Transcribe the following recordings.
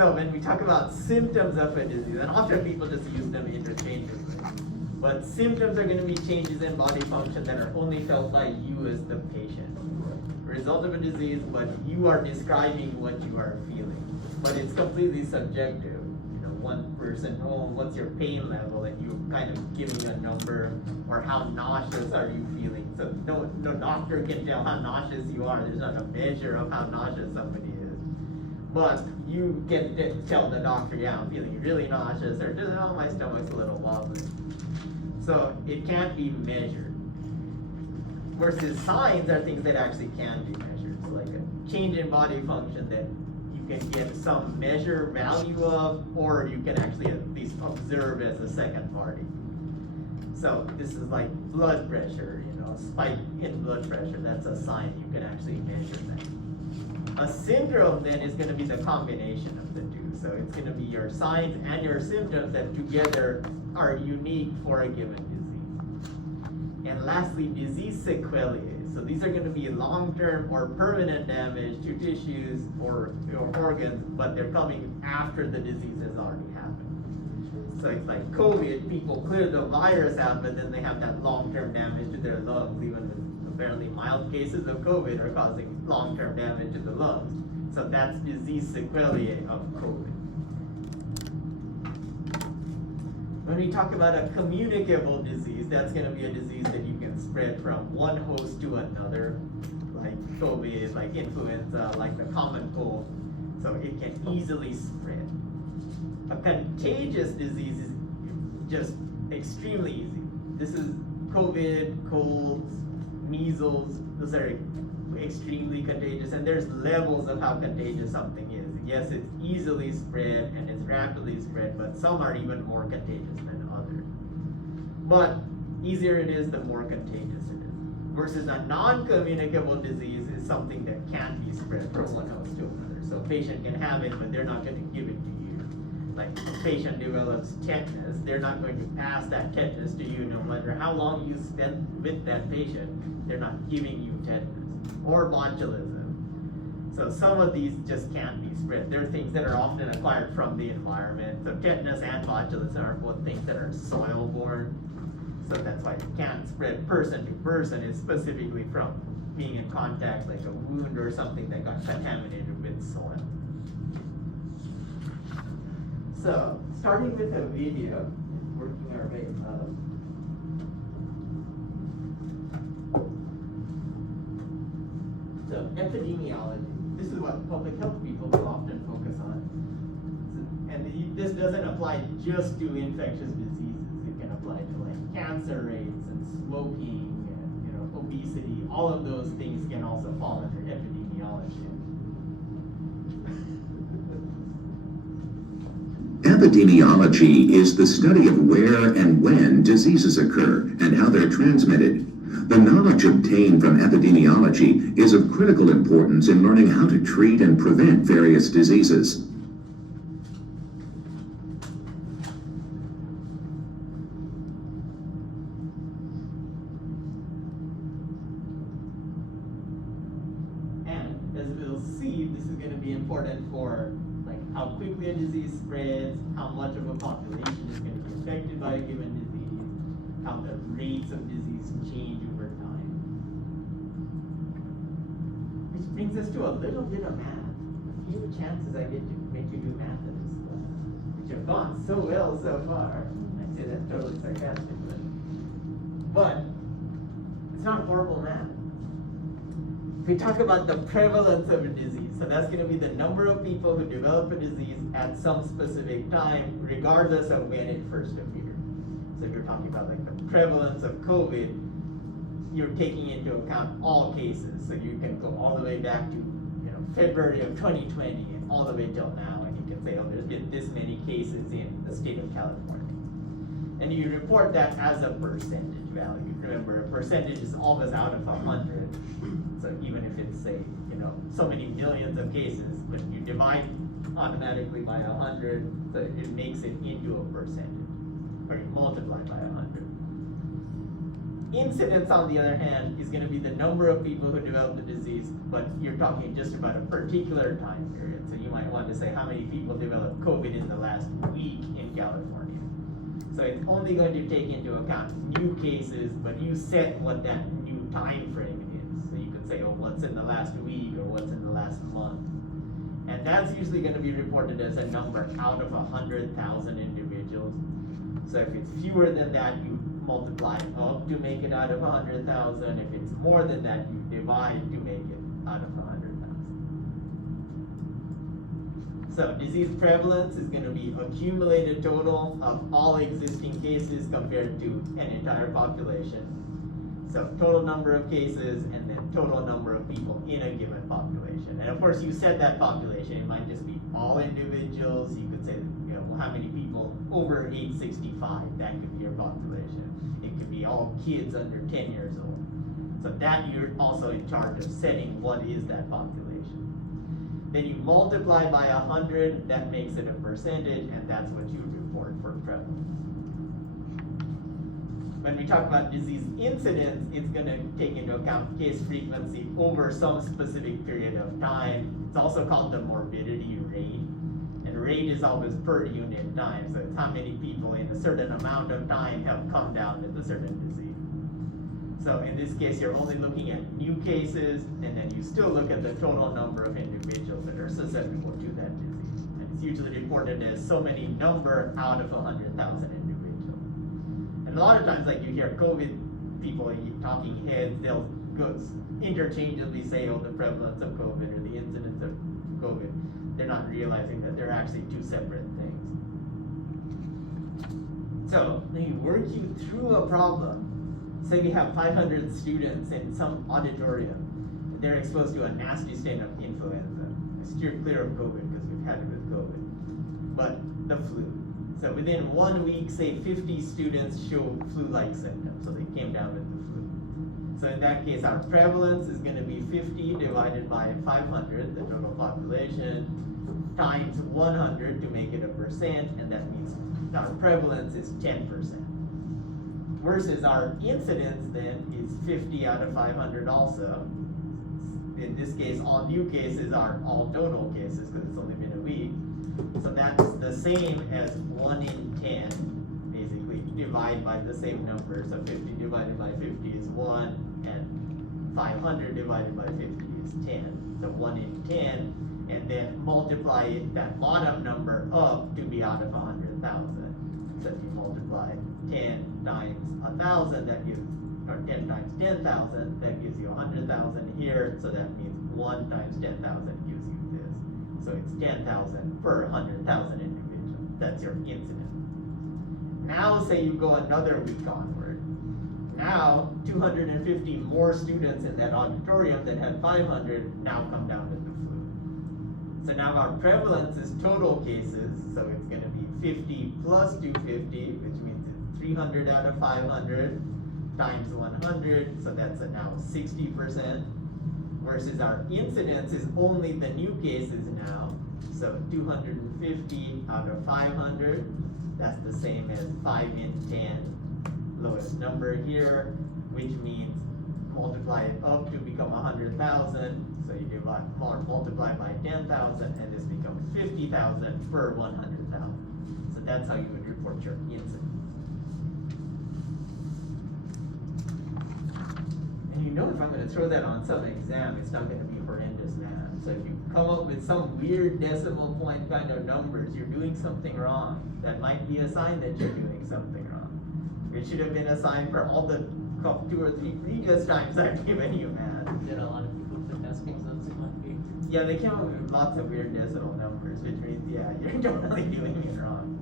So when we talk about symptoms of a disease, and often people just use them interchangeably, but symptoms are going to be changes in body function that are only felt by you as the patient. Result of a disease, but you are describing what you are feeling. But it's completely subjective. One person, oh, what's your pain level? And you kind of giving a number, or how nauseous are you feeling? So no doctor can tell how nauseous you are. There's not a measure of how nauseous somebody is. But you can tell the doctor, yeah, I'm feeling really nauseous, or just, oh, my stomach's a little wobbly. So it can't be measured. Versus signs are things that actually can be measured. So like a change in body function that you can get some measure value of, or you can actually at least observe as a second party. So this is like blood pressure, spike in blood pressure. That's a sign you can actually measure that. A syndrome then is going to be the combination of the two. So it's going to be your signs and your symptoms that together are unique for a given disease. And lastly, disease sequelae. So these are going to be long-term or permanent damage to tissues or organs, but they're coming after the disease has already happened. So it's like COVID, people clear the virus out, but then they have that long-term damage to their lungs. Even with apparently mild cases of COVID are causing long-term damage to the lungs. So that's disease sequelae of COVID. When we talk about a communicable disease, that's going to be a disease that you can spread from one host to another, like COVID, like influenza, like the common cold. So it can easily spread. A contagious disease is just extremely easy. This is COVID, colds, measles. Those are extremely contagious, and there's levels of how contagious something is. Yes, it's easily spread and it's rapidly spread, but some are even more contagious than others. But easier it is, the more contagious it is. Versus a non-communicable disease is something that can't be spread from one host to another. So a patient can have it, but they're not going to give it to you. Like if a patient develops tetanus, they're not going to pass that tetanus to you no matter how long you spend with that patient. They're not giving you tetanus. Or botulism. So some of these just can't be spread. They're things that are often acquired from the environment. So tetanus and botulism are both things that are soil-borne. So that's why it can't spread person to person. It's specifically from being in contact, like a wound or something that got contaminated with soil. So starting with a video, working our way up. So epidemiology, this is what public health people will often focus on. And this doesn't apply just to infectious diseases. It can apply to like cancer rates and smoking and obesity. All of those things can also fall under epidemiology. Epidemiology is the study of where and when diseases occur and how they're transmitted. The knowledge obtained from epidemiology is of critical importance in learning how to treat and prevent various diseases. And as we'll see, this is going to be important for like how quickly a disease spreads, how much of a population is going to be affected by a given disease, how the rates of disease change over time. Which brings us to a little bit of math. A few chances I get to make you do math in this class, which have gone so well so far. I say that totally sarcastically. But it's not horrible math. We talk about the prevalence of a disease. So that's going to be the number of people who develop a disease at some specific time, regardless of when it first appeared. So if you're talking about like the prevalence of COVID, you're taking into account all cases. So you can go all the way back to February of 2020 and all the way till now, and you can say, oh, there's been this many cases in the state of California. And you report that as a percentage value. Remember, a percentage is always out of 100. So even if it's, say, so many millions of cases, but you divide automatically by 100, so it makes it into a percentage, or you multiply by 100. Incidence, on the other hand, is going to be the number of people who develop the disease, but you're talking just about a particular time period. So you might want to say how many people developed COVID in the last week in California. So it's only going to take into account new cases, but you set what that new time frame is. So you could say, oh, what's in the last week or what's in the last month. And that's usually going to be reported as a number out of 100,000 individuals. So if it's fewer than that, you multiply up to make it out of 100,000. If it's more than that, you divide to make it out of 100,000. So disease prevalence is going to be accumulated total of all existing cases compared to an entire population. So total number of cases and then total number of people in a given population. And of course you set that population, it might just be all individuals. You could say, you know, how many people over age 65, that could be your population. It could be all kids under 10 years old. So that you're also in charge of setting what is that population. Then you multiply by 100, that makes it a percentage, and that's what you report for prevalence. When we talk about disease incidence, it's going to take into account case frequency over some specific period of time. It's also called the morbidity rate. And rate is always per unit time, so it's how many people in a certain amount of time have come down with a certain disease. So in this case, you're only looking at new cases, and then you still look at the total number of individuals that are susceptible to that disease. And it's usually reported as so many number out of 100,000 individuals. And a lot of times, like you hear COVID people talking heads, they'll go interchangeably say, oh, the prevalence of COVID or the incidence of COVID. They're not realizing that they're actually two separate things. So when you work you through a problem, say we have 500 students in some auditorium, they're exposed to a nasty strain of influenza. Steer clear of COVID because we've had it with COVID. But the flu. So within 1 week, say 50 students show flu-like symptoms, so they came down with the flu. So in that case, our prevalence is going to be 50 divided by 500, the total population, times 100 to make it a percent, and that means our prevalence is 10%. Versus our incidence then is 50 out of 500 also. In this case, all new cases are all total cases because it's only been a week. So that's the same as 1 in 10, basically, divide by the same number. So 50 divided by 50 is 1, and 500 divided by 50 is 10. So 1 in 10, and then multiply that bottom number up to be out of 100,000. So if you multiply 10 times 1,000, that gives, or 10 times 10,000, that gives you 100,000 here. So that means 1 times 10,000 gives you this. So it's 10,000 per 100,000 individuals. That's your incidence. Now say you go another week onward. Now 250 more students in that auditorium that had 500 now come down with the flu. So now our prevalence is total cases, so it's going to be 50 plus 250, which means it's 300 out of 500 times 100, so that's now 60%. Versus our incidence is only the new cases now, so 250 out of 500, that's the same as 5 in 10, lowest number here, which means multiply it up to become 100,000, so you divide or multiply by 10,000, and this becomes 50,000 per 100,000. So that's how you would report your incidence. And you know if I'm going to throw that on some exam, it's not going to be horrendous math. So if you come up with some weird decimal point kind of numbers, you're doing something wrong. That might be a sign that you're doing something wrong. It should have been a sign for all the 2 or 3 previous times I've given you math. There are a lot of people put decimals on some might be. Yeah, they came up with lots of weird decimal numbers, which means, yeah, you're totally doing it wrong.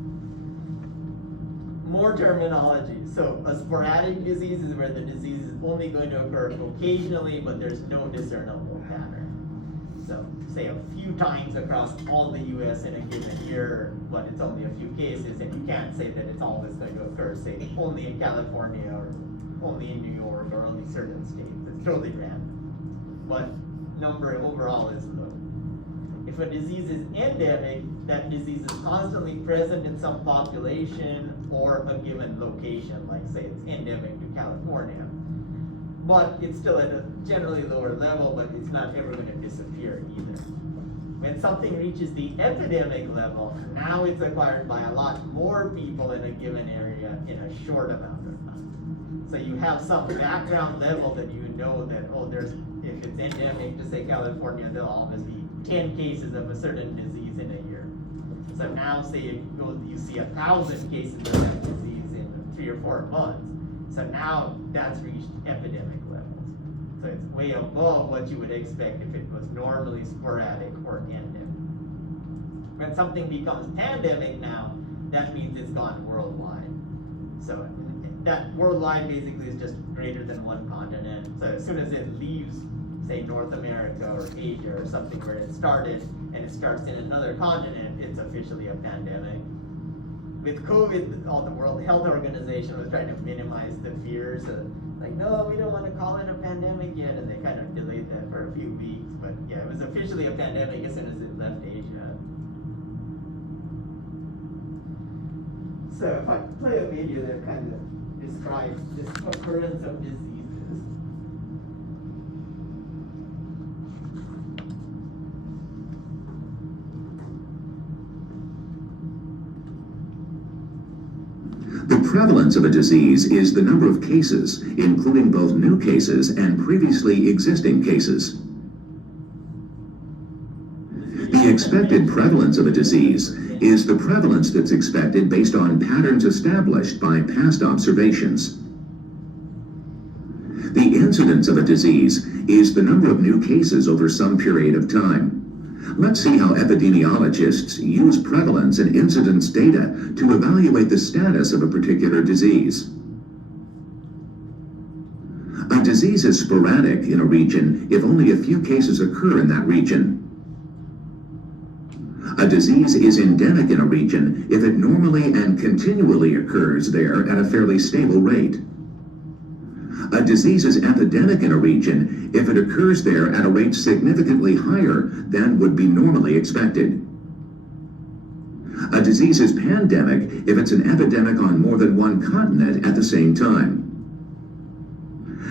More terminology. So a sporadic disease is where the disease is only going to occur occasionally, but there's no discernible pattern. So say a few times across all the US in a given year, but it's only a few cases, and you can't say that it's always going to occur, say, only in California or only in New York or only certain states. It's totally random. But number overall is low. If a disease is endemic, that disease is constantly present in some population or a given location, like say it's endemic to California. but it's still at a generally lower level, but it's not ever going to disappear either. When something reaches the epidemic level, now it's acquired by a lot more people in a given area in a short amount of time. So you have some background level that you know that, oh, if it's endemic to say California, there'll always be 10 cases of a certain disease in a year. So now say you see 1,000 cases of that disease in 3 or 4 months. So now that's reached epidemic levels. So it's way above what you would expect if it was normally sporadic or endemic. When something becomes pandemic now, that means it's gone worldwide. So that worldwide basically is just greater than one continent. So as soon as it leaves, say, North America or Asia or something where it started, and it starts in another continent, it's officially a pandemic. With COVID, the World Health Organization was trying to minimize the fears of, like, no, we don't want to call it a pandemic yet, and they kind of delayed that for a few weeks. But yeah, it was officially a pandemic as soon as it left Asia. So if I play a video that kind of describes this occurrence of diseases. The prevalence of a disease is the number of cases, including both new cases and previously existing cases. The expected prevalence of a disease is the prevalence that's expected based on patterns established by past observations. The incidence of a disease is the number of new cases over some period of time. Let's see how epidemiologists use prevalence and incidence data to evaluate the status of a particular disease. A disease is sporadic in a region if only a few cases occur in that region. A disease is endemic in a region if it normally and continually occurs there at a fairly stable rate. A disease is epidemic in a region if it occurs there at a rate significantly higher than would be normally expected. A disease is pandemic if it's an epidemic on more than one continent at the same time.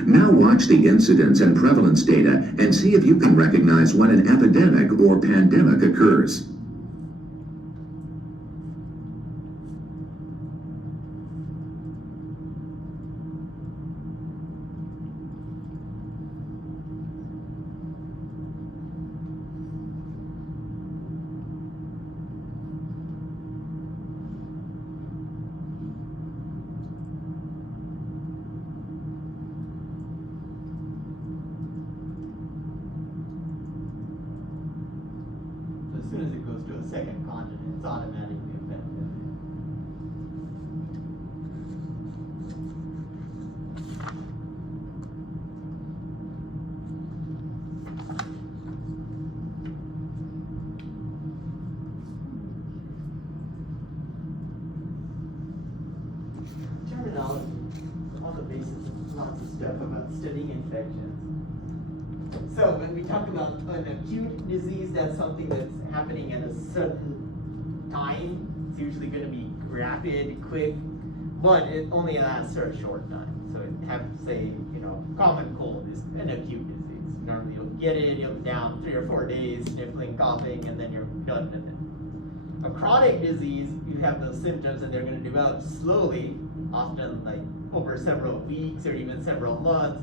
Now watch the incidence and prevalence data and see if you can recognize when an epidemic or pandemic occurs. As soon as it goes to a second continent, it's automatically a pandemic. Terminology, all the basics, lots of stuff about studying infections. So when we talk about an acute disease, that's something that's happening at a certain time. It's usually going to be rapid, quick, but it only lasts for a short time. So it have, say, common cold is an acute disease. Normally you'll get it, you'll be down 3 or 4 days, sniffling, coughing, and then you're done with it. A chronic disease, you have those symptoms and they're going to develop slowly, often like over several weeks or even several months.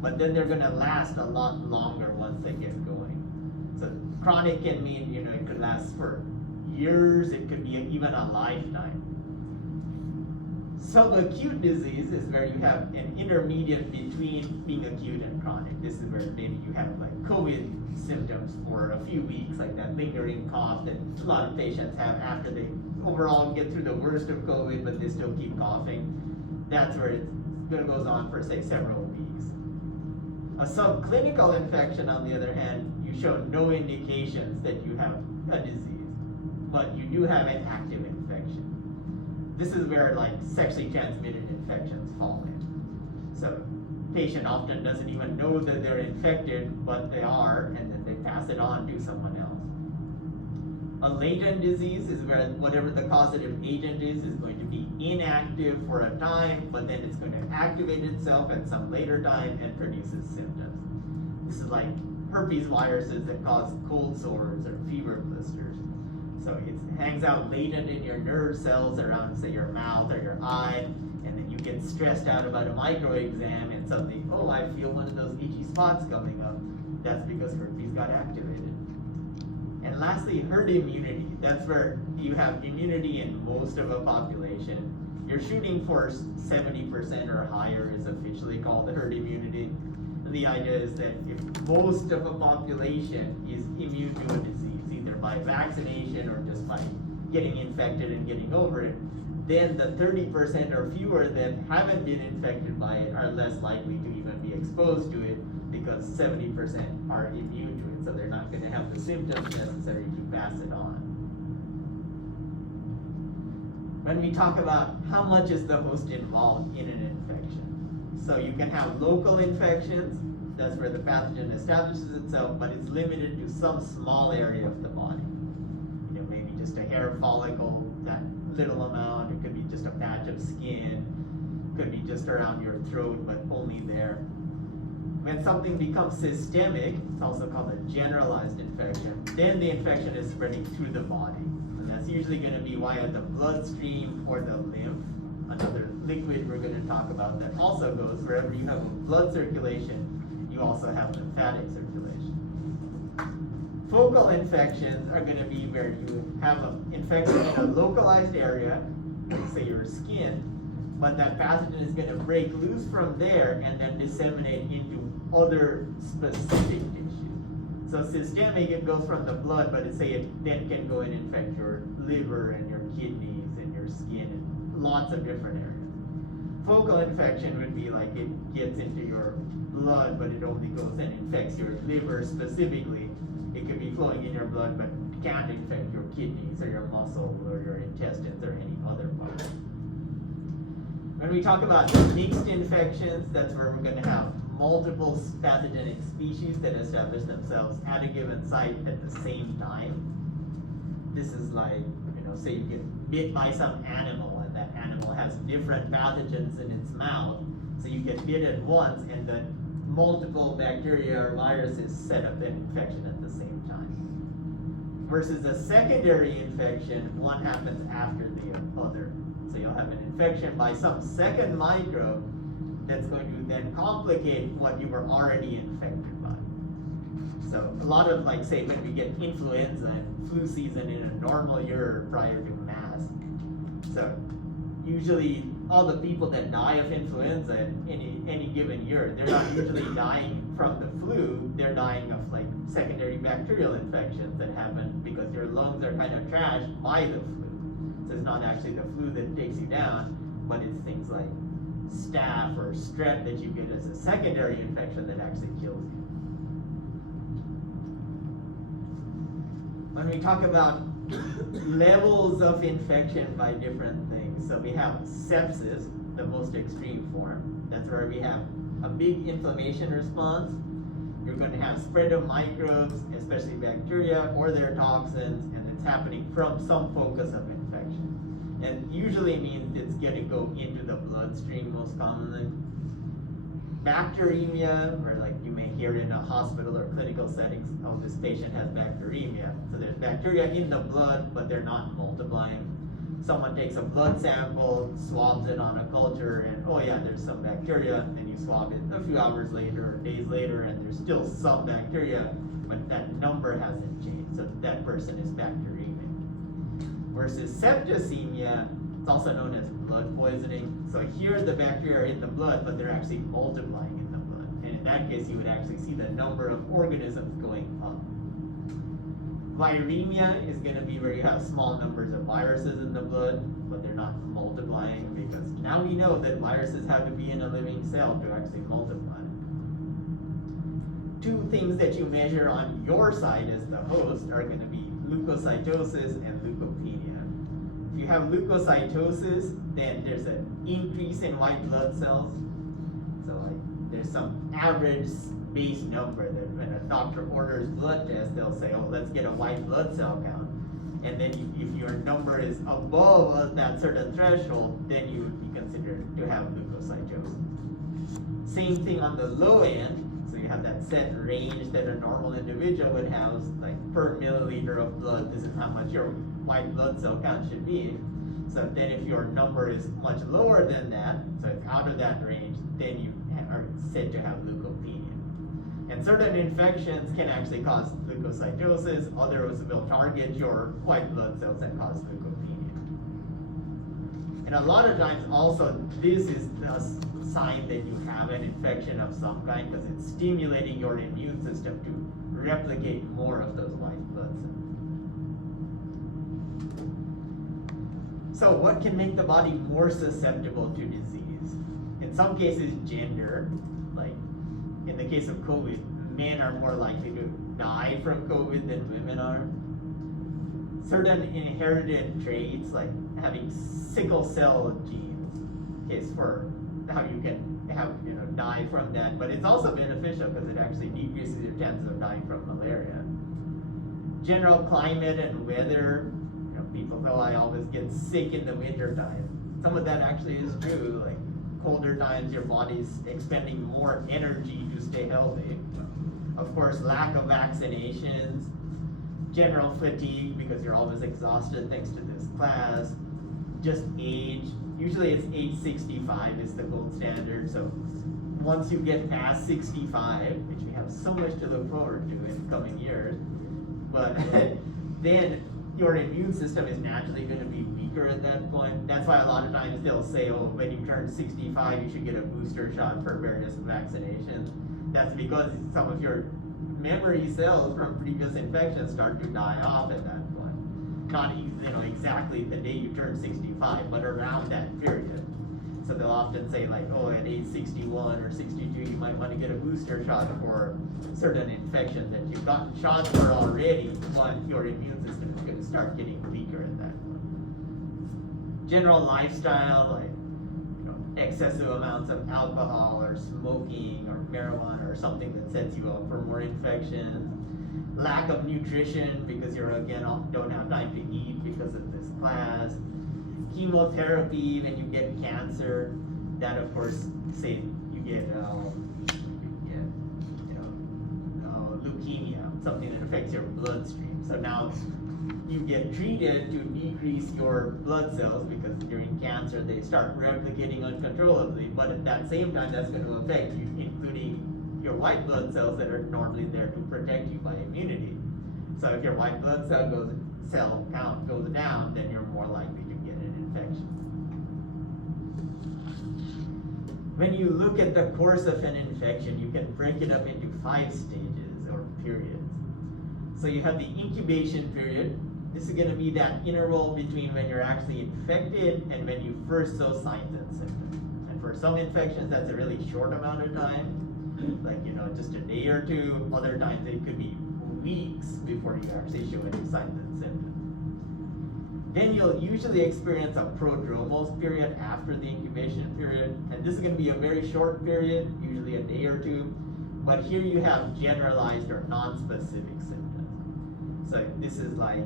But then they're going to last a lot longer once they get going. So chronic can mean, it could last for years, it could be even a lifetime. Subacute disease is where you have an intermediate between being acute and chronic. This is where maybe you have like COVID symptoms for a few weeks, like that lingering cough that a lot of patients have after they overall get through the worst of COVID, but they still keep coughing. That's where it goes on for, say, several weeks. A subclinical infection, on the other hand, you show no indications that you have a disease, but you do have an active infection. This is where like sexually transmitted infections fall in. So patient often doesn't even know that they're infected, but they are, and then they pass it on to someone else. A latent disease is where whatever the causative agent is going to be inactive for a time, but then it's going to activate itself at some later time and produces symptoms. This is like herpes viruses that cause cold sores or fever blisters. So it hangs out latent in your nerve cells around, say, your mouth or your eye, and then you get stressed out about a micro exam and suddenly, oh, I feel one of those itchy spots coming up. That's because herpes got activated. And lastly, herd immunity. That's where you have immunity in most of a population. You're shooting for 70% or higher is officially called herd immunity. And the idea is that if most of a population is immune to a disease, either by vaccination or just by getting infected and getting over it, then the 30% or fewer that haven't been infected by it are less likely to even be exposed to it, because 70% are immune to it, so they're not going to have the symptoms necessary to pass it on. When we talk about how much is the host involved in an infection, so you can have local infections, that's where the pathogen establishes itself, but it's limited to some small area of the body. You know, maybe just a hair follicle, that little amount, it could be just a patch of skin, could be just around your throat, but only there. When something becomes systemic, it's also called a generalized infection, then the infection is spreading through the body. And that's usually going to be via the bloodstream or the lymph, another liquid we're going to talk about that also goes wherever you have blood circulation, you also have lymphatic circulation. Focal infections are going to be where you have an infection in a localized area, like say your skin, but that pathogen is going to break loose from there and then disseminate into other specific tissues. So systemic, it goes from the blood, but it then can go and infect your liver and your kidneys and your skin and lots of different areas. Focal infection would be like it gets into your blood, but it only goes and infects your liver specifically. It could be flowing in your blood, but can't infect your kidneys or your muscle or your intestines or any other part. When we talk about mixed infections, that's where we're going to have multiple pathogenic species that establish themselves at a given site at the same time. This is like, say you get bit by some animal and that animal has different pathogens in its mouth. So you get bitten once and then multiple bacteria or viruses set up an infection at the same time. Versus a secondary infection, one happens after the other. So you'll have an infection by some second microbe that's going to then complicate what you were already infected by. So a lot of, like, say when we get influenza and flu season in a normal year prior to mass. So usually all the people that die of influenza in any given year, they're not usually dying from the flu, they're dying of like secondary bacterial infections that happen because your lungs are kind of trashed by the flu. So it's not actually the flu that takes you down, but it's things like staph or strep that you get as a secondary infection that actually kills you. When we talk about levels of infection by different things, so we have sepsis, the most extreme form. That's where we have a big inflammation response. You're going to have spread of microbes, especially bacteria or their toxins, and it's happening from some focus of infection. And usually means it's going to go into the bloodstream most commonly. Bacteremia, where like you may hear in a hospital or clinical settings, oh, this patient has bacteremia. So there's bacteria in the blood, but they're not multiplying. Someone takes a blood sample, swabs it on a culture, and oh yeah, there's some bacteria. Then you swab it a few hours later or days later, and there's still some bacteria, but that number hasn't changed. So that person is bacteremic. Versus septicemia, it's also known as blood poisoning. So here the bacteria are in the blood, but they're actually multiplying in the blood. And in that case, you would actually see the number of organisms going up. Viremia is going to be where you have small numbers of viruses in the blood, but they're not multiplying, because now we know that viruses have to be in a living cell to actually multiply. Two things that you measure on your side as the host are going to be leukocytosis and leukopenia. If you have leukocytosis, then there's an increase in white blood cells. So like there's some average base number that when a doctor orders blood tests, they'll say, oh, let's get a white blood cell count. And then if your number is above that certain threshold, then you would be considered to have leukocytosis. Same thing on the low end, so you have that set range that a normal individual would have, like per milliliter of blood, this is how much your white blood cell count should be. So then if your number is much lower than that, so it's out of that range, then you are said to have leukopenia. And certain infections can actually cause leukocytosis, others will target your white blood cells and cause leukopenia. And a lot of times also, this is a sign that you have an infection of some kind because it's stimulating your immune system to replicate more of those white blood cells. So what can make the body more susceptible to disease? In some cases, gender, like in the case of COVID, men are more likely to die from COVID than women are. Certain inherited traits, like having sickle cell genes, is for how you can have, die from that, but it's also beneficial because it actually decreases your chances of dying from malaria. General climate and weather, people know I always get sick in the winter time. Some of that actually is true, like colder times your body's expending more energy to stay healthy. Of course, lack of vaccinations, general fatigue because you're always exhausted thanks to this class, just age. Usually it's age 65 is the gold standard, so once you get past 65, which we have so much to look forward to in coming years, but then your immune system is naturally going to be weaker at that point. That's why a lot of times they'll say, oh, when you turn 65, you should get a booster shot for various vaccinations. That's because some of your memory cells from previous infections start to die off at that point. Not exactly the day you turn 65, but around that period. So they'll often say like, oh, at age 61 or 62, you might want to get a booster shot for certain infections that you've gotten shots for already, but your immune system is going to start getting weaker at that point. General lifestyle, like excessive amounts of alcohol or smoking or marijuana or something that sets you up for more infections. Lack of nutrition because you're again don't have time to eat because of this class. Chemotherapy when you get cancer, that of course, say you get leukemia, something that affects your bloodstream. So now you get treated to decrease your blood cells because during cancer they start replicating uncontrollably, but at that same time that's going to affect you, including your white blood cells that are normally there to protect you by immunity. So if your white blood cell count goes down, then you're more likely to get an infection. When you look at the course of an infection, you can break it up into 5 stages or periods. So you have the incubation period. This is going to be that interval between when you're actually infected and when you first show signs and symptoms. And for some infections, that's a really short amount of time, like just a day or two. Other times it could be weeks before you actually show any signs and symptoms. Then you'll usually experience a prodromal period after the incubation period, and this is going to be a very short period, usually a day or two, but here you have generalized or non-specific symptoms. So this is like,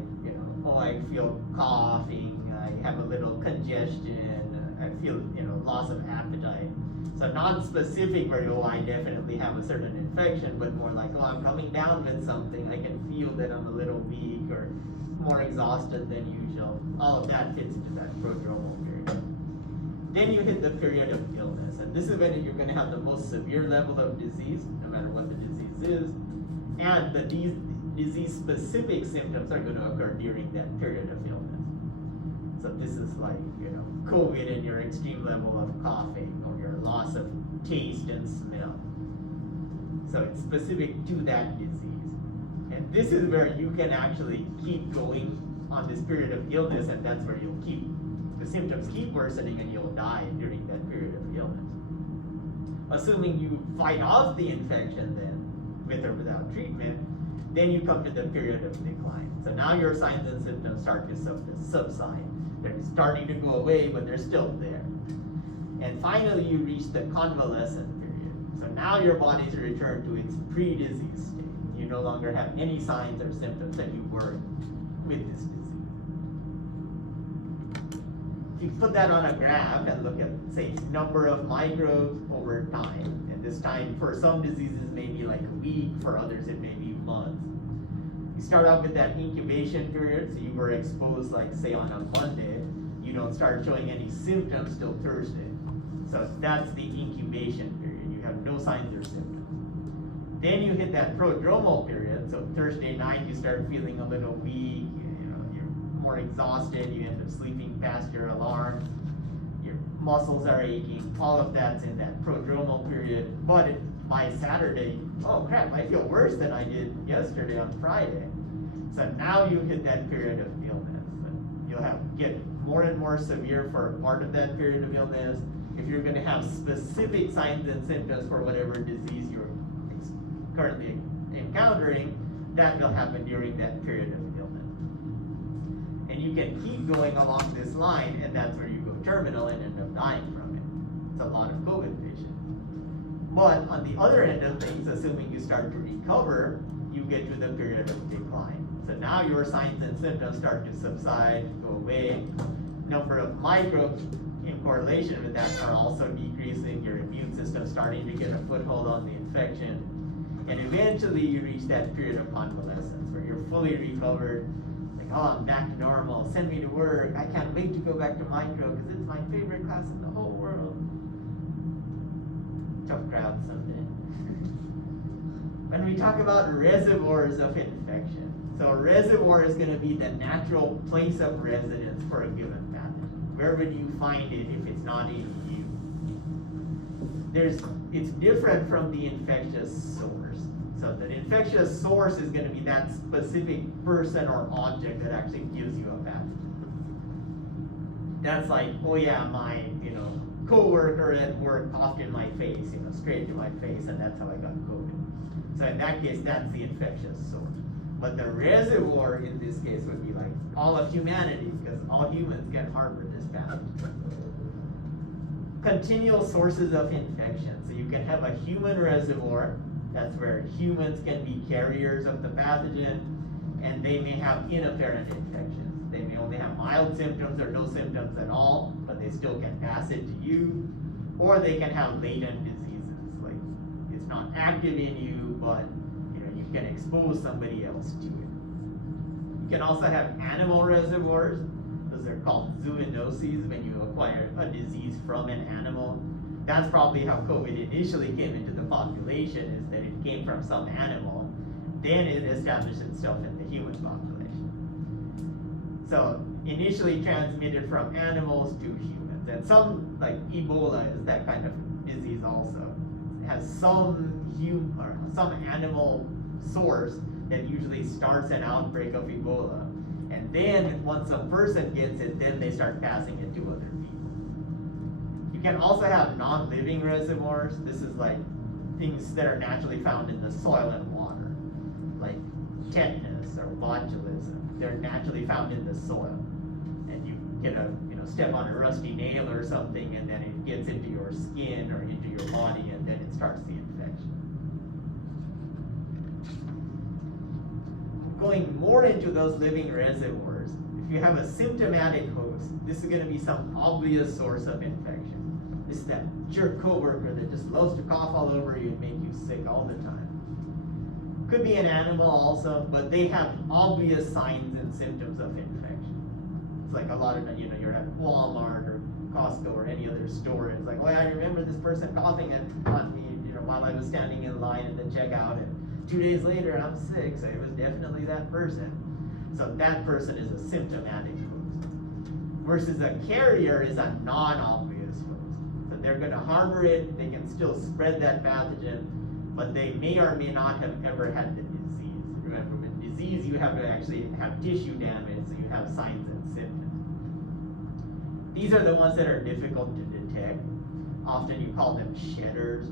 oh, I feel coughing, I have a little congestion, I feel, loss of appetite. So non-specific where, oh, I definitely have a certain infection, but more like, oh, I'm coming down with something, I can feel that I'm a little weak or more exhausted than usual. All of that fits into that prodromal period. Then you hit the period of illness, and this is when you're going to have the most severe level of disease, no matter what the disease is, and the disease-specific symptoms are going to occur during that period of illness. So this is like, COVID and your extreme level of coughing or your loss of taste and smell. So it's specific to that disease. And this is where you can actually keep going on this period of illness, and that's where the symptoms keep worsening and you'll die during that period of illness. Assuming you fight off the infection then, with or without treatment, then you come to the period of decline. So now your signs and symptoms start to subside. They're starting to go away, but they're still there. And finally, you reach the convalescent period. So now your body's returned to its pre-disease state. You no longer have any signs or symptoms that you were with this disease. if you put that on a graph and look at, say, number of microbes over time, and this time for some diseases may be like a week, for others it may be months. You start out with that incubation period, so you were exposed, like, say, on a Monday, you don't start showing any symptoms till Thursday. So that's the incubation period. You have no signs or symptoms. Then you hit that prodromal period, so Thursday night you start feeling a little weak, you're more exhausted, you end up sleeping past your alarm, your muscles are aching, all of that's in that prodromal period. But by Saturday, oh crap, I feel worse than I did yesterday on Friday. So now you hit that period of illness. You'll get more and more severe for part of that period of illness. If you're going to have specific signs and symptoms for whatever disease you're currently encountering, that will happen during that period of illness. And you can keep going along this line, and that's where you go terminal and end up dying from it. It's a lot of COVID patients. But on the other end of things, assuming you start to recover, you get to the period of decline. So now your signs and symptoms start to subside, go away. Number of microbes in correlation with that are also decreasing. Your immune system starting to get a foothold on the infection. And eventually you reach that period of convalescence where you're fully recovered. Like, oh, I'm back to normal. Send me to work. I can't wait to go back to micro because it's my favorite class in the whole world. Tough crowd someday. When we talk about reservoirs of infection, so a reservoir is going to be the natural place of residence for a given pathogen. Where would you find it if it's not in you? It's different from the infectious source. So the infectious source is going to be that specific person or object that actually gives you a pathogen. That's like, oh yeah, my coworker at work coughed in my face, straight to my face, and that's how I got COVID. So in that case, that's the infectious source. But the reservoir in this case would be like all of humanity, because all humans can harbor this pathogen. Continual sources of infection. So you can have a human reservoir, that's where humans can be carriers of the pathogen, and they may have inapparent infections. They may only have mild symptoms or no symptoms at all, but they still can pass it to you. Or they can have latent diseases, like it's not active in you, but you can expose somebody else to it. You can also have animal reservoirs. Those are called zoonoses when you acquire a disease from an animal. That's probably how COVID initially came into the population, is that it came from some animal. Then it established itself in the human population. So initially transmitted from animals to humans. And some, like Ebola, is that kind of disease also. It has some animal source that usually starts an outbreak of Ebola. And then once a person gets it, then they start passing it to other people. You can also have non-living reservoirs. This is like things that are naturally found in the soil and water, like tetanus or botulism. They're naturally found in the soil. And you get step on a rusty nail or something, and then it gets into your skin or into your body, and then it starts the infection. Going more into those living reservoirs, if you have a symptomatic host, this is going to be some obvious source of infection. This is that jerk coworker that just loves to cough all over you and make you sick all the time. Could be an animal also, but they have obvious signs and symptoms of infection. It's like a lot of you're at Walmart or Costco or any other store, and it's like, oh yeah, I remember this person coughing on me, while I was standing in line at the checkout, and 2 days later I'm sick, so it was definitely that person. So that person is a symptomatic host. Versus a carrier is a non-obvious host. So they're going to harbor it, they can still spread that pathogen, but they may or may not have ever had the disease. Remember, with disease you have to actually have tissue damage, so you have signs and symptoms. These are the ones that are difficult to detect. Often you call them shedders.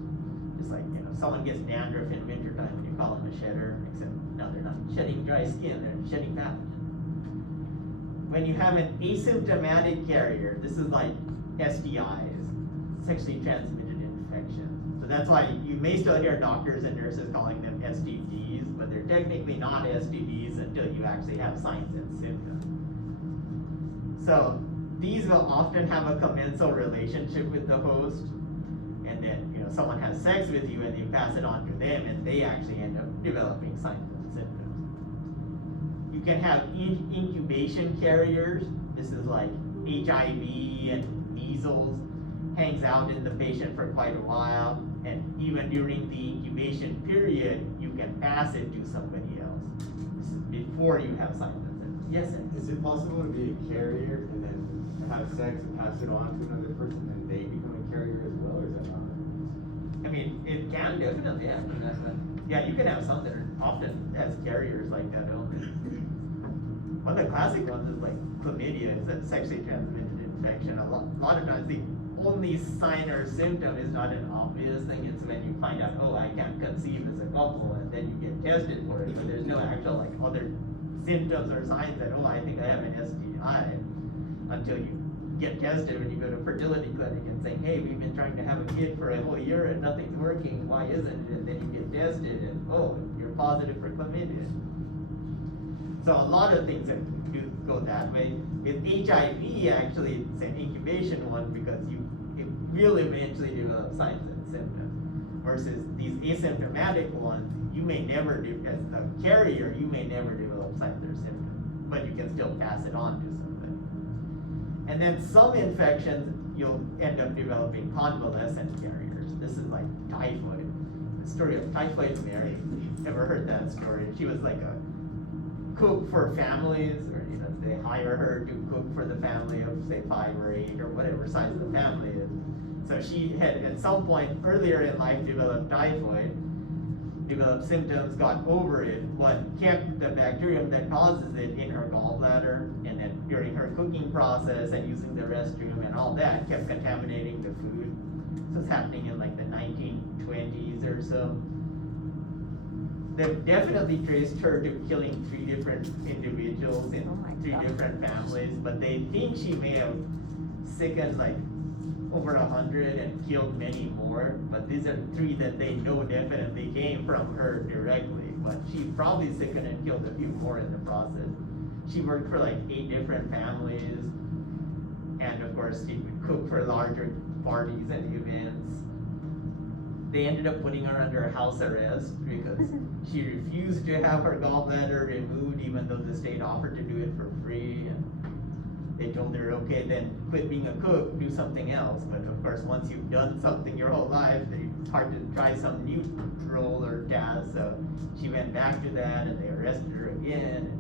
Just like, someone gets dandruff in wintertime and you call them a shedder, except no, they're not shedding dry skin, they're shedding pathogen. When you have an asymptomatic carrier, this is like STIs, sexually transmitted infection. So that's why you may still hear doctors and nurses calling them STDs, but they're technically not STDs until you actually have signs and symptoms. So these will often have a commensal relationship with the host, and then someone has sex with you and you pass it on to them, and they actually end up developing signs and symptoms. You can have incubation carriers. This is like HIV and measles, hangs out in the patient for quite a while, and even during the incubation period, you can pass it to somebody else. This is before you have signs and symptoms. Yes, sir? Is it possible to be a carrier and then have sex and pass it on to another person and they become a carrier as well, or is that not? I mean, it can definitely happen. Yeah, you can have some that are often as carriers like that only. One of the classic ones is like chlamydia. It's a sexually transmitted infection. A lot of times the only sign or symptom is not an obvious thing. It's when you find out, oh, I can't conceive as a couple, and then you get tested for it, but there's no actual like other symptoms or signs that, oh, I think I have an STI, until you get tested when you go to fertility clinic and say, hey, we've been trying to have a kid for a whole year and nothing's working, why isn't it? And then you get tested and, oh, you're positive for chlamydia. So a lot of things that do go that way. With HIV, actually, it's an incubation one because it will eventually develop signs and symptoms. Versus these asymptomatic ones, you may never do, as a carrier, you may never develop signs or symptoms, but you can still pass it on to somebody. And then some infections, you'll end up developing convalescent carriers. This is like typhoid. The story of Typhoid Mary. Ever heard that story? She was like a cook for families, or they hire her to cook for the family of say 5 or 8 or whatever size the family is. So she had at some point earlier in life developed typhoid, developed symptoms, got over it, but kept the bacterium that causes it in her gallbladder, and then during her cooking process and using the restroom and all that, kept contaminating the food. So it's happening in like the 1920s or so. They've definitely traced her to killing 3 different individuals in 3 different families, but they think she may have sickened like over 100 and killed many more, but these are 3 that they know definitely came from her directly, but she probably sickened and killed a few more in the process. She worked for like 8 different families, and of course she would cook for larger parties and events. They ended up putting her under house arrest because she refused to have her gallbladder removed, even though the state offered to do it for free. And they told her, okay, then quit being a cook, do something else. But of course, once you've done something your whole life, it's hard to try some new role or task. So she went back to that, and they arrested her again.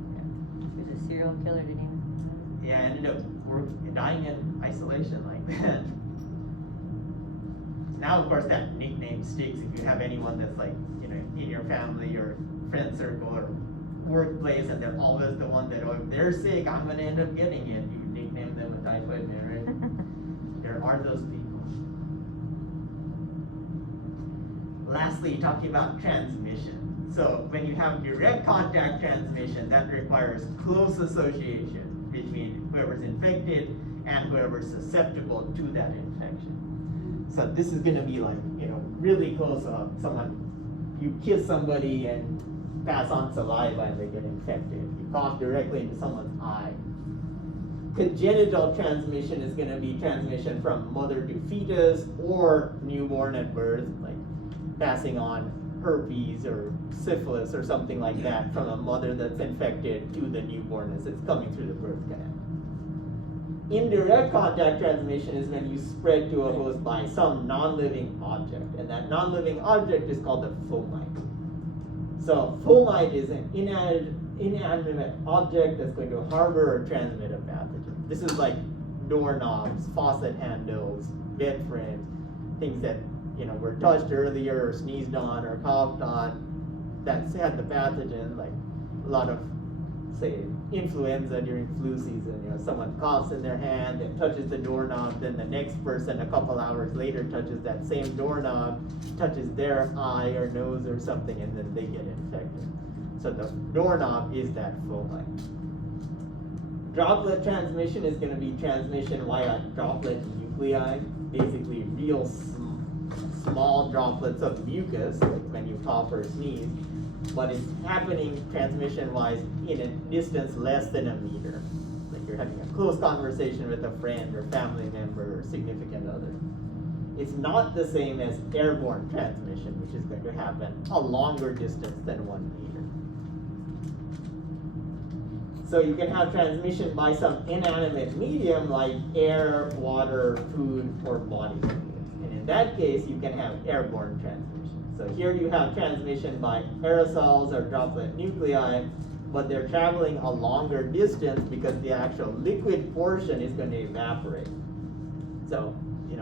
She was a serial killer, didn't he? Yeah, ended up dying in isolation like that. Now, of course, that nickname sticks. If you have anyone that's like, in your family or friend circle or workplace, and they're always the one that, oh, if they're sick, I'm going to end up getting it. You nickname them a typhoid Mary. There are those people. Lastly, talking about transmission. So when you have direct contact transmission, that requires close association between whoever's infected and whoever's susceptible to that infection. So this is going to be like, really close. You kiss somebody and pass on saliva and they get infected. You cough directly into someone's eye. Congenital transmission is going to be transmission from mother to fetus or newborn at birth, like passing on herpes or syphilis or something like that from a mother that's infected to the newborn as it's coming through the birth canal. Indirect contact transmission is when you spread to a host by some non-living object, and that non-living object is called a fomite. So fomite is an inanimate object that's going to harbor or transmit a pathogen. This is like doorknobs, faucet handles, bed frames, things that were touched earlier or sneezed on or coughed on that had the pathogen, like a lot of, say, influenza during flu season. Someone coughs in their hand and touches the doorknob, then the next person a couple hours later touches that same doorknob, touches their eye or nose or something, and then they get infected. So the doorknob is that fomite. Droplet transmission is going to be transmission via droplet nuclei, basically real small droplets of mucus, like when you cough or sneeze, but it's happening transmission-wise in a distance less than a meter. Like you're having a close conversation with a friend or family member or significant other. It's not the same as airborne transmission, which is going to happen a longer distance than 1 meter. So you can have transmission by some inanimate medium like air, water, food, or body fluids. And in that case, you can have airborne transmission. So here you have transmission by aerosols or droplet nuclei, but they're traveling a longer distance because the actual liquid portion is going to evaporate. So,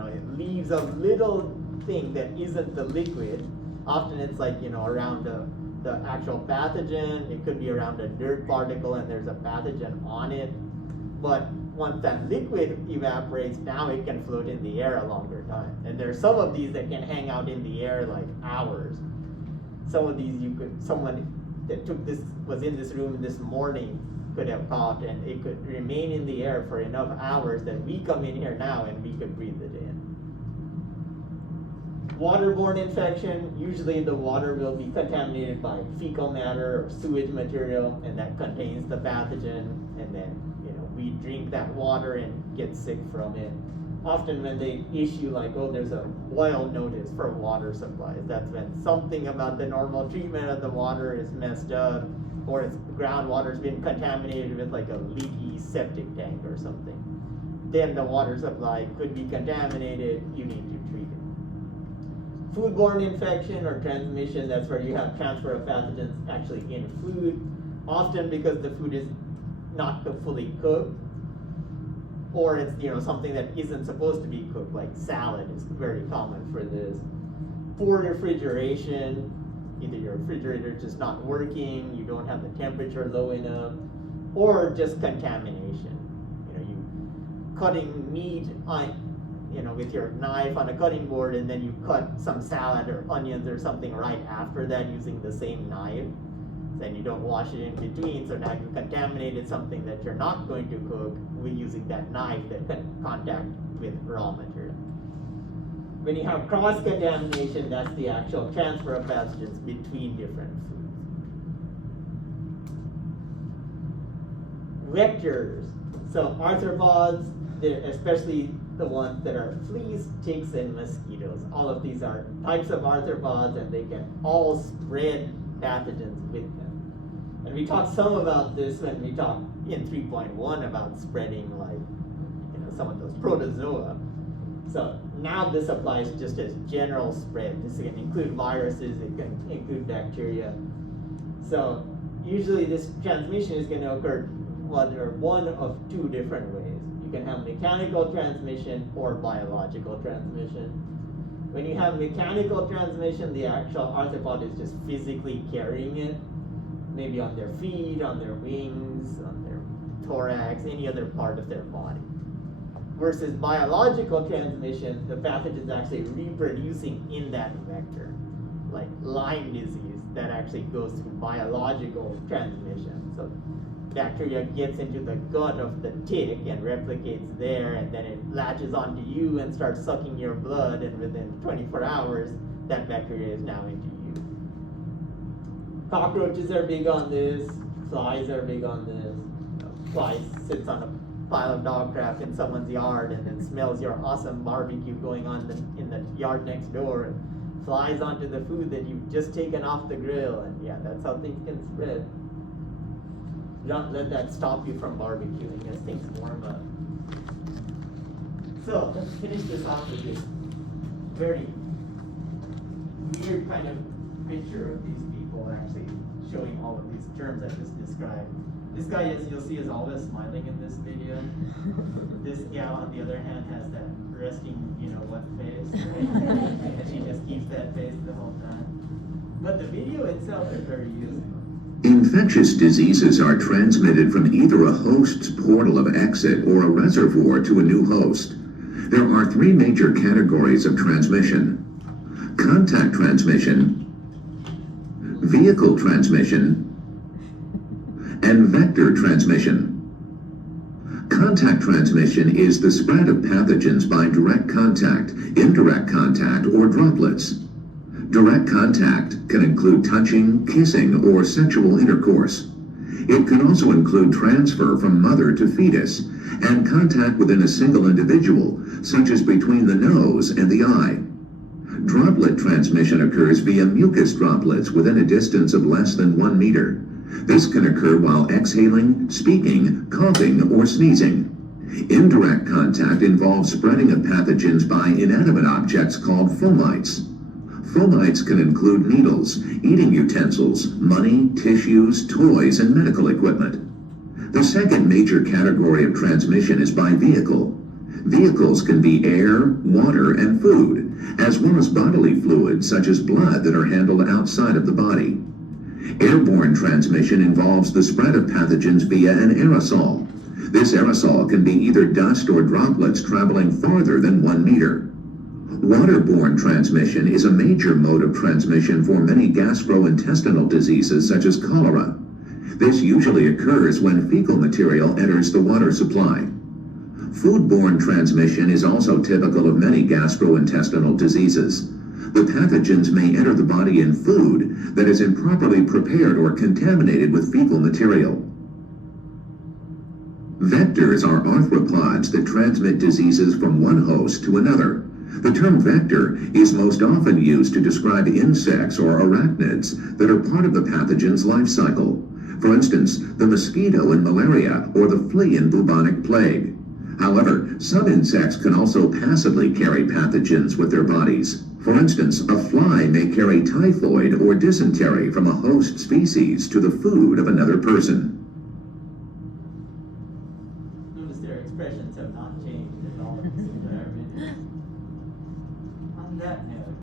it leaves a little thing that isn't the liquid. Often it's like, around the actual pathogen. It could be around a dirt particle and there's a pathogen on it. But once that liquid evaporates, now it can float in the air a longer time. And there's some of these that can hang out in the air like hours. Some of these someone that was in this room this morning could have caught, and it could remain in the air for enough hours that we come in here now and we could breathe it in. Waterborne infection, usually the water will be contaminated by fecal matter or sewage material, and that contains the pathogen, and then we drink that water and get sick from it. Often when they issue there's a boil notice for water supplies, that's when something about the normal treatment of the water is messed up, or its groundwater's been contaminated with like a leaky septic tank or something. Then the water supply could be contaminated, you need to treat it. Foodborne infection or transmission, that's where you have transfer of pathogens actually in food, often because the food is not fully cooked, or it's something that isn't supposed to be cooked, like salad is very common for this. Poor refrigeration, either your refrigerator is just not working, you don't have the temperature low enough, or just contamination. You cutting meat with your knife on a cutting board, and then you cut some salad or onions or something right after that using the same knife. Then you don't wash it in between, so now you contaminated something that you're not going to cook with using that knife that can contact with raw material. When you have cross-contamination, that's the actual transfer of pathogens between different foods. Vectors. So arthropods, especially the ones that are fleas, ticks, and mosquitoes. All of these are types of arthropods, and they can all spread pathogens with them. And we talked some about this when we talked in 3.1 about spreading some of those protozoa. So now this applies just as general spread. This can include viruses, it can include bacteria. So usually this transmission is going to occur one of two different ways. You can have mechanical transmission or biological transmission. When you have mechanical transmission, the actual arthropod is just physically carrying it, maybe on their feet, on their wings, on their thorax, any other part of their body. Versus biological transmission, the pathogen is actually reproducing in that vector, like Lyme disease that actually goes through biological transmission. So bacteria gets into the gut of the tick and replicates there, and then it latches onto you and starts sucking your blood, and within 24 hours, that bacteria is now into you. Cockroaches are big on this, flies are big on this. Flies sits on a pile of dog crap in someone's yard and then smells your awesome barbecue going on in the yard next door and flies onto the food that you've just taken off the grill, and yeah, that's how things can spread. Don't let that stop you from barbecuing as things warm up. So let's finish this off with this very weird kind of picture of these people actually showing all of these terms I just described. This guy, as you'll see, is always smiling in this video. This gal, on the other hand, has that resting, what face, right? And she just keeps that face the whole time. But the video itself is very useful. Infectious diseases are transmitted from either a host's portal of exit or a reservoir to a new host. There are three major categories of transmission: contact transmission, vehicle transmission, and vector transmission. Contact transmission is the spread of pathogens by direct contact, indirect contact, or droplets. Direct contact can include touching, kissing, or sexual intercourse. It can also include transfer from mother to fetus and contact within a single individual, such as between the nose and the eye. Droplet transmission occurs via mucus droplets within a distance of less than 1 meter. This can occur while exhaling, speaking, coughing, or sneezing. Indirect contact involves spreading of pathogens by inanimate objects called fomites. Fomites can include needles, eating utensils, money, tissues, toys, and medical equipment. The second major category of transmission is by vehicle. Vehicles can be air, water, and food, as well as bodily fluids such as blood that are handled outside of the body. Airborne transmission involves the spread of pathogens via an aerosol. This aerosol can be either dust or droplets traveling farther than 1 meter. Waterborne transmission is a major mode of transmission for many gastrointestinal diseases such as cholera. This usually occurs when fecal material enters the water supply. Foodborne transmission is also typical of many gastrointestinal diseases. The pathogens may enter the body in food that is improperly prepared or contaminated with fecal material. Vectors are arthropods that transmit diseases from one host to another. The term vector is most often used to describe insects or arachnids that are part of the pathogen's life cycle. For instance, the mosquito in malaria or the flea in bubonic plague. However, some insects can also passively carry pathogens with their bodies. For instance, a fly may carry typhoid or dysentery from a host species to the food of another person. Notice their expressions have not changed at all in this environment.